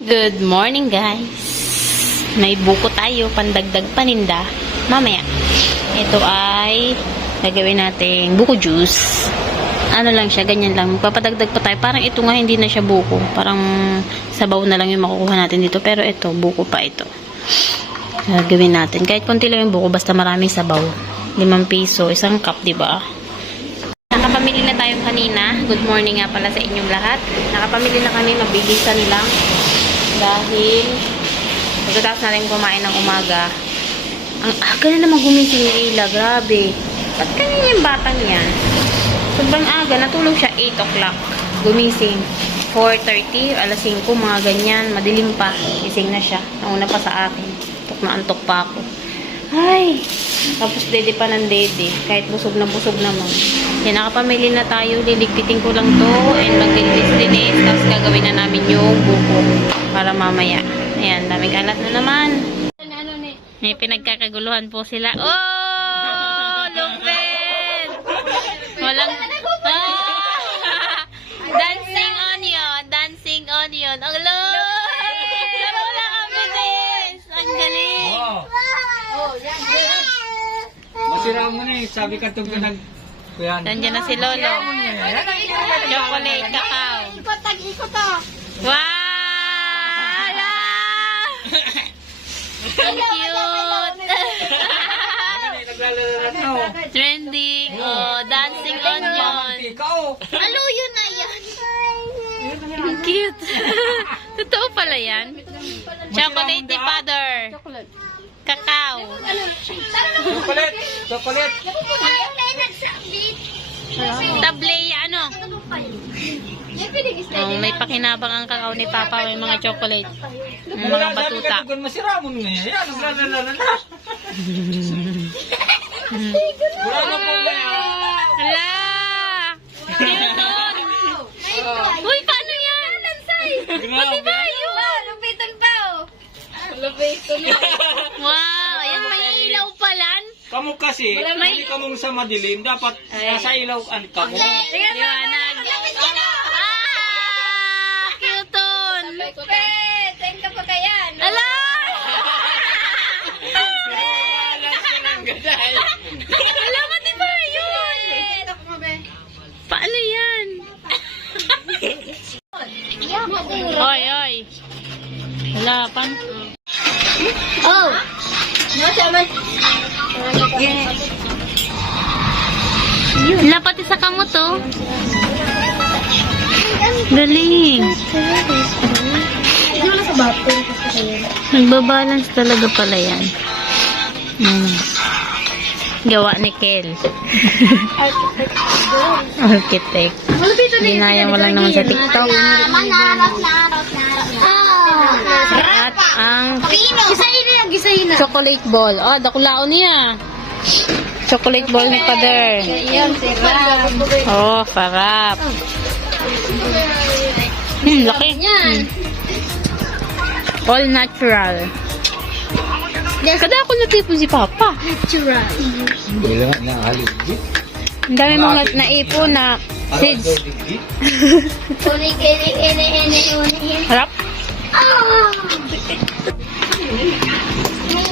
Good morning, guys. May buko tayo, pandagdag paninda. Mamaya. Ito ay gagawin natin buko juice. Ano lang siya, ganyan lang. Papadagdag pa tayo. Parang ito nga, hindi na siya buko. Parang sabaw na lang yung makukuha natin dito. Pero ito, buko pa ito. Gagawin natin. Kahit konti lang yung buko, basta maraming sabaw. 5 piso, isang cup, diba? Nakapamili na tayo kanina. Good morning nga pala sa inyong lahat. Nakapamili na kami, mabilisan lang. Dahil pagkatapos natin kumain ng umaga, ang aga na naman gumising ni Ila. Grabe. Ba't kanina yung batang yan? Sobrang aga. Natulog siya 8 o'clock. Gumising 4:30, alas 5, mga ganyan. Madilim pa. Gising na siya. Nauna pa sa akin. Antok na antok pa ako. Ay! Tapos dede pa ng dede. Kahit busog naman. Yan, nakapamili na tayo. Liligpitin ko lang to. And maglilis-linis. Tapos gagawin na namin yung buko. Para mamaya. Ayan, daming kalat na naman. May pinagkakaguluhan po sila. Oh! Lupin! Walang... Ah! Dancing onion! Dancing onion! Ang lupin! Laro na kami, Des! Ang galing! Oh, yan. Masira mo na eh. Sabi ka itong pinag... Kuyan. Nandiyan na si Lolo. Chocolate cacao. Ikot ah. Wow! Ang cute! Trending. Oh, dancing onion. Ano yun na yan? Ang cute. Totoo pala yan. Chocolate powder. Cacao. Chocolate! Chocolate! Tableya, ano? Oh, may pakinabang ang kakao ni Papa. May mga chocolate. May mga batuta. Masira mo na yan. Yan, naglalala na. Wala na po na yan. Hala! Cute nun! Uy, paano yan? Pati ba yun? Lupitan pa oh. Wow! Ayan, may ilaw palan. Kamu kasi, hindi ka mong sa madilim, dapat nasa ilaw ang kamo. Liwanag. Ah! Cute nun! Pet, saan ka pa kayan? Ala! Alam mo, di ba yun? Paano yan? Hoy, hoy. Wala, pan. Oh! No, saman. Wala, pati sa kamot, oh. Galing. Wala sa bato. Nagbabalance talaga pala yan. Gawa ni Kel. Architect. Ginaya mo lang naman sa TikTok. At ang Gisayin na. chocolate ball. Oh, dakulao niya. Chocolate ball ni Father. Yan, sira. Oh, sarap. Laki. Yan. All natural. Kada ako natipon si Papa. Natural. Wala na, haligit. Ang dami mong naipon na seeds. Uni. Harap.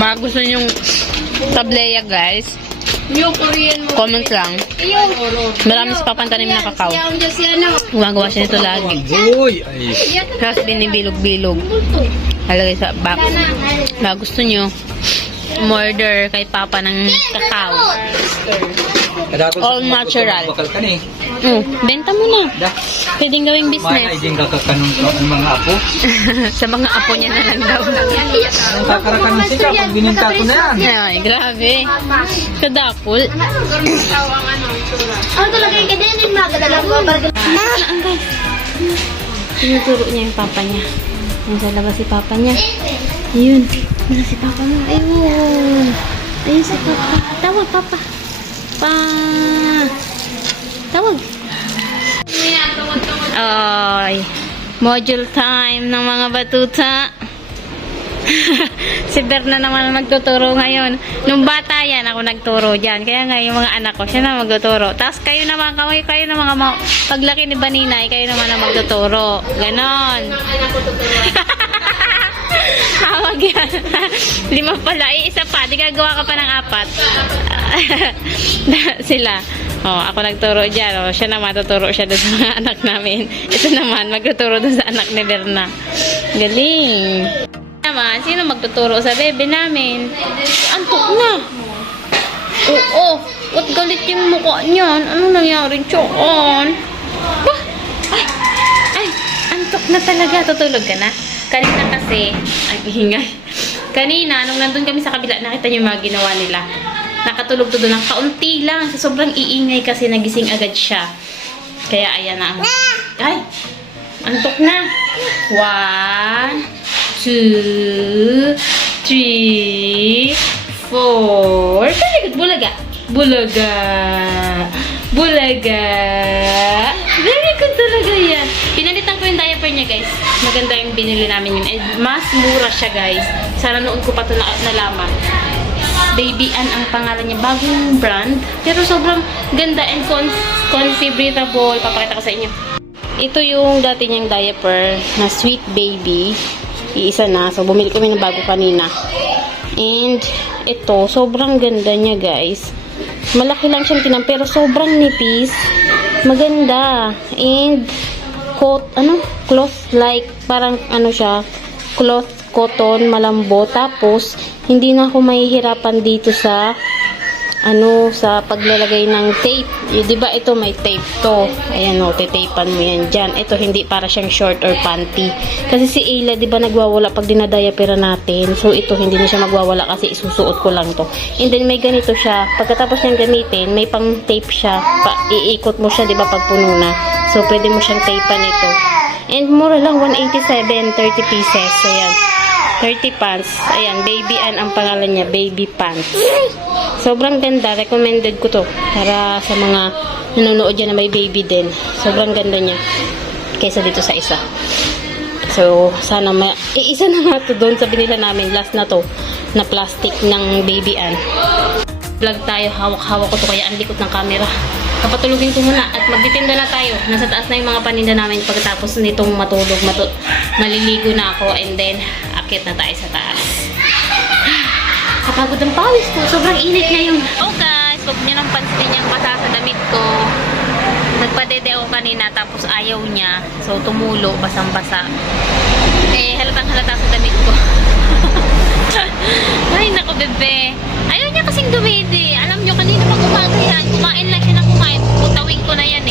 Mga gusto nyong tableya, guys. Yung Korean mo. Comment lang. Yung Marami si Papa ang tanim na kakao. Yung yan. Gumagawa siya nito lagi. Uy, ay. Tapos binibilog-bilog. Halagay sa box. Mga gusto nyo, umorder kay Papa ng kakao. All natural. Bakal ka ni. Benta mo na. Da. Pwedeng gawing Mana business. iding kakakanong ko ang mga apo. Sa mga apo niya na lang daw. Ang kakarakan mo siya pag bininta ko na yan. Ay, grabe. Kadapol. Ano talaga yung ganyan yung magdala mo? Ang guys. Tinuturo niya yung Papa niya. Nasa labas si Papa niya. Ayun. Nasa si Papa mo. Ayun. Ayun si Papa. Tawag, Papa. Tawag. Ay. Module time ng mga batuta. Si Berna naman ang nagtuturo ngayon. Nung bata yan, ako nagturo dyan. Kaya nga yung mga anak ko, siya na magtuturo. Tapos kayo naman, kayo na mga paglaki ni Baninay, kayo naman ang magtuturo. Ganon. 5 pala. Isa pa. Di gagawa ka pa ng 4. Sila. Oh, ako nagturo dyan. Oh, siya naman, tuturo siya doon sa mga anak namin. Ito naman, magtuturo doon sa anak ni Berna. Galing. Naman, sino magtuturo sa bebe namin? Antok na. Oo. Ba't galit yung mukha niyan? Ano nangyari dyan? Bah! Ay, antok na talaga. Tutulog ka na? Kanina kasi, ang ingay. Kanina, nung nandun kami sa kabila, nakita niyo yung mga ginawa nila. Nakatulog to doon ng kaunti lang. Sa sobrang iingay kasi nagising agad siya. Kaya ayan na. Ay! Antok na. 1, 2, 3, 4. Very good. Bulaga. Bulaga. Bulaga. Very good talaga yan. Pinalitan ko yung diaper niya, guys. Maganda yung binili namin yun. And mas mura siya, guys. Sana noon ko pa ito nalaman. Baby Ann ang pangalan niya. Bagong brand. Pero sobrang ganda and breathable. Papakita ko sa inyo. Ito yung dati niyang diaper na Sweet Baby. Iisa na. So, bumili kami ng bago kanina. And ito, sobrang ganda niya, guys. Malaki lang siyang tinang, pero sobrang nipis. Maganda. And cloth like, parang siya, cloth, cotton, malambo. Tapos, hindi na ako mahihirapan dito sa sa paglalagay ng tape. Di ba ito may tape to? Ayan titapan mo yan dyan. Ito hindi para siyang short or panty. Kasi si Ayla, di ba nagwawala pag dinadayapera natin? So ito hindi na siya magwawala kasi isusuot ko lang to. And then may ganito siya. Pagkatapos niyang gamitin, may pang tape siya. Iikot mo siya, di ba, pag puno na. So pwede mo siyang tapean ito. And mura lang, 187, 30 pieces. Ayan. 30 pants. Ayan, Baby Ann ang pangalan niya, Baby Pants. Sobrang ganda. Recommended ko to. Para sa mga nanonood dyan na may baby din. Sobrang ganda niya. Kaysa dito sa isa. So, sana isa na nga to doon sa binila namin. Last na to. Na plastic ng Baby Ann. Vlog tayo. Hawak-hawak ko to. Kaya ang likot ng camera. Kapatulugin ko muna. At magtitinda na tayo. Nasa taas na yung mga paninda namin. Pagkatapos nitong matulog. Maliligo na ako. And then, akit na tayo sa taas. Kapagod ang pawis ko. Sobrang init ngayon. Oh guys, huwag niyo nang pansinin yung basa sa damit ko. Nagpadede ako kanina tapos ayaw niya. So tumulo, basang-basa. Halatang halata sa damit ko. Ay, naku bebe. Ayaw niya kasing dumede. Alam niyo, kanina pag umaga yan, kumain lang siya ng kumain. Putawin ko na yan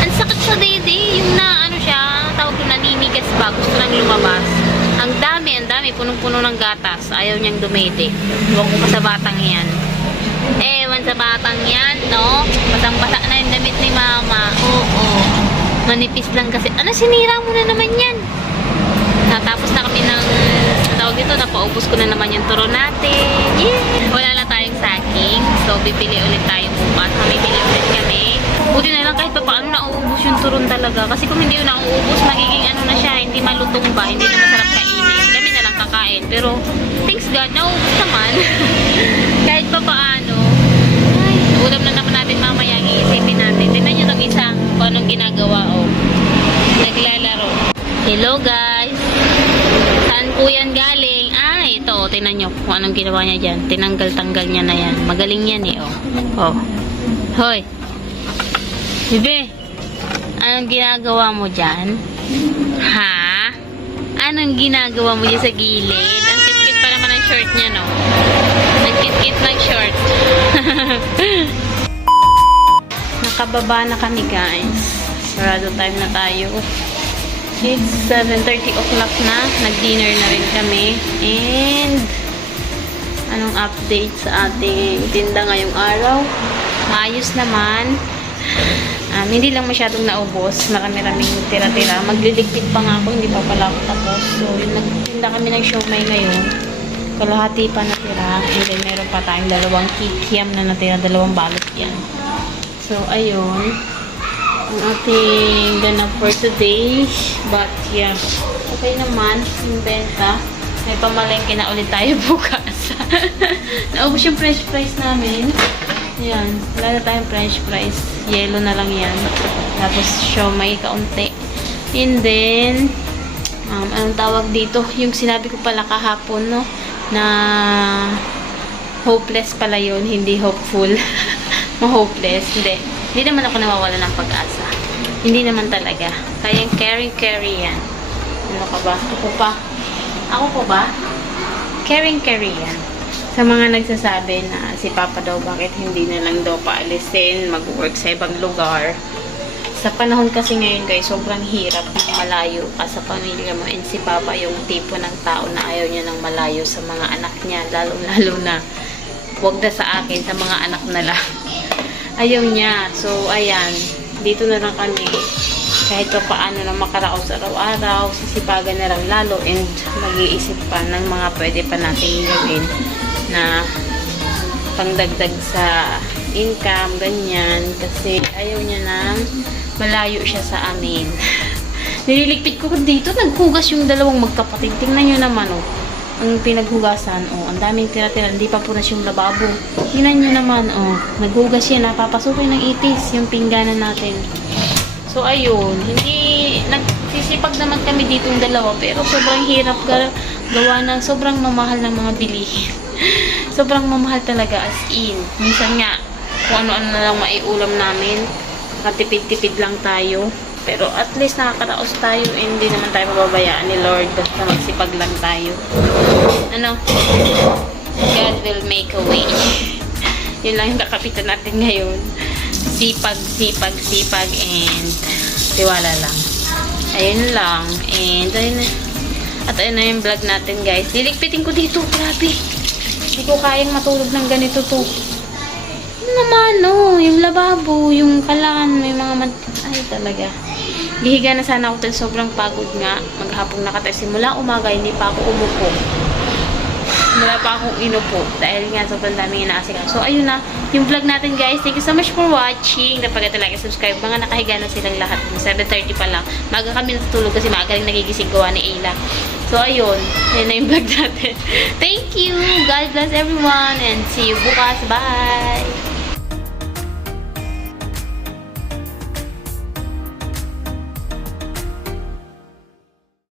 Ang sakit sa dede. Yung siya, tawag ko naninigas ba. Gusto nang lumabas. Ang dami, punong-puno ng gatas. Ayaw niyang dumede. Huwag ko pa sa batang yan. Ewan sa batang yan, no? Basang-basa na yung damit ni mama. Oo. Manipis lang kasi. Sinira mo na naman yan. Natapos na kami ng tawag dito, napaubos ko na naman yung turo natin. Yeah! Wala na tayong sacking. So, bibili ulit tayo bukas. Mamibili ulit kami. Buti na lang kahit pa paano nauubos yung turon talaga. Kasi kung hindi yun nauubos, magiging na siya. Hindi malutong ba? Hindi na masarap kainin. Kami na lang kakain. Pero, thanks God, nauubos naman. Kahit pa paano. Ay, ulam na naman natin mamaya. Iisipin natin. Tignan nyo itong isa kung anong ginagawa. Naglalaro. Hello guys. Saan po yan galing? Ito. Tignan nyo kung anong ginawa niya dyan. Tinanggal-tanggal niya na yan. Magaling yan Hoy. Bebe, anong ginagawa mo dyan? Ha? Anong ginagawa mo dyan sa gilid? Ang kit-kit pa naman ang short niya, no? Ang kit-kit ng short. Nakababa na kami, guys. Sarado time na tayo. It's 7:30 o'clock na. Nag-dinner na rin kami. And, anong update sa ating tinda ngayong araw? Maayos naman. Hindi lang masyadong naubos. Marami-raming tira-tira. Magliligpit pa nga ako. Hindi pa pala ako tapos. So, yun, nagtinda kami ng siomay ngayon. Kalahati pa natira. And then, meron pa tayong 2 kikiam na natira. 2 balot yan. So, ayun. Ang ating ganap for today. But, yeah. Okay naman. Yung benta. May pamalengke na ulit tayo bukas. Naubos yung fresh fries namin. Yan. Wala na tayong french fries. Yellow na lang yan. Tapos, siomay kaunti. And then, anong tawag dito? Yung sinabi ko pala kahapon, no? na hopeless pala yun, hindi hopeful. Ma-hopeless. Hindi naman ako nawawala ng pag-asa. Hindi naman talaga. Kayang carry yan. Ano ka ba? Ako po ba? Carry yan. Sa mga nagsasabi na si Papa daw bakit hindi na lang daw paalisin, mag-work sa ibang lugar. Sa panahon kasi ngayon guys, sobrang hirap na malayo ka sa pamilya mo. And si Papa yung tipo ng tao na ayaw niya ng malayo sa mga anak niya. Lalo na, wag na sa akin, sa mga anak na lang. Ayaw niya. So, ayan. Dito na lang kami. Kahit pa paano na makaraos araw-araw, sisipagan na lang lalo. And mag-iisip pa ng mga pwede pa natin gawin na pangdagdag sa income, ganyan. Kasi ayaw niya nang malayo siya sa amin. Nililigpit ko dito, naghugas yung dalawang magkapatid. Tingnan nyo naman, oh. Ang pinaghugasan, oh. Ang daming tira-tira. Hindi pa punas yung lababo. Tingnan nyo naman, oh. Naghugas yan, napapasukin ng itis yung pingganan natin. So, ayun. Nagsisipag naman kami dito yung dalawa. Pero sobrang hirap gawa ng sobrang mamahal ng mga bilihin. Sobrang mamahal talaga, as in. Minsan nga, kung ano-ano na lang maiulam namin. Nakatipid-tipid lang tayo. Pero at least nakakaraos tayo. Hindi naman tayo mababayaan ni Lord. Basta magsipag lang tayo. Ano? God will make a way. Yun lang yung kakapitan natin ngayon. Sipag, and tiwala lang. Ayun lang. And ayun na. At ayun na yung vlog natin guys. Liligpitin ko dito. Grabe. Hindi ko kayang matulog ng ganito to. Naman, no, yung lababo, yung kalan, may mga ay talaga. Gihiga na sana ako dahil sobrang pagod nga. Maghapong nakatayo. Simula umaga, hindi pa ako umupo. Wala pa akong inupo. Dahil nga, sobrang daming inaasikan. So, ayun na, yung vlog natin, guys. Thank you so much for watching. Napagata like and subscribe. Mga nakahiga na silang lahat. 7:30 pa lang. Maga kami natutulog kasi maaga rin nagigising gawa ni Ayla. So, ayun. Yan na yung vlog natin. Thank you. God bless everyone. And see you bukas. Bye.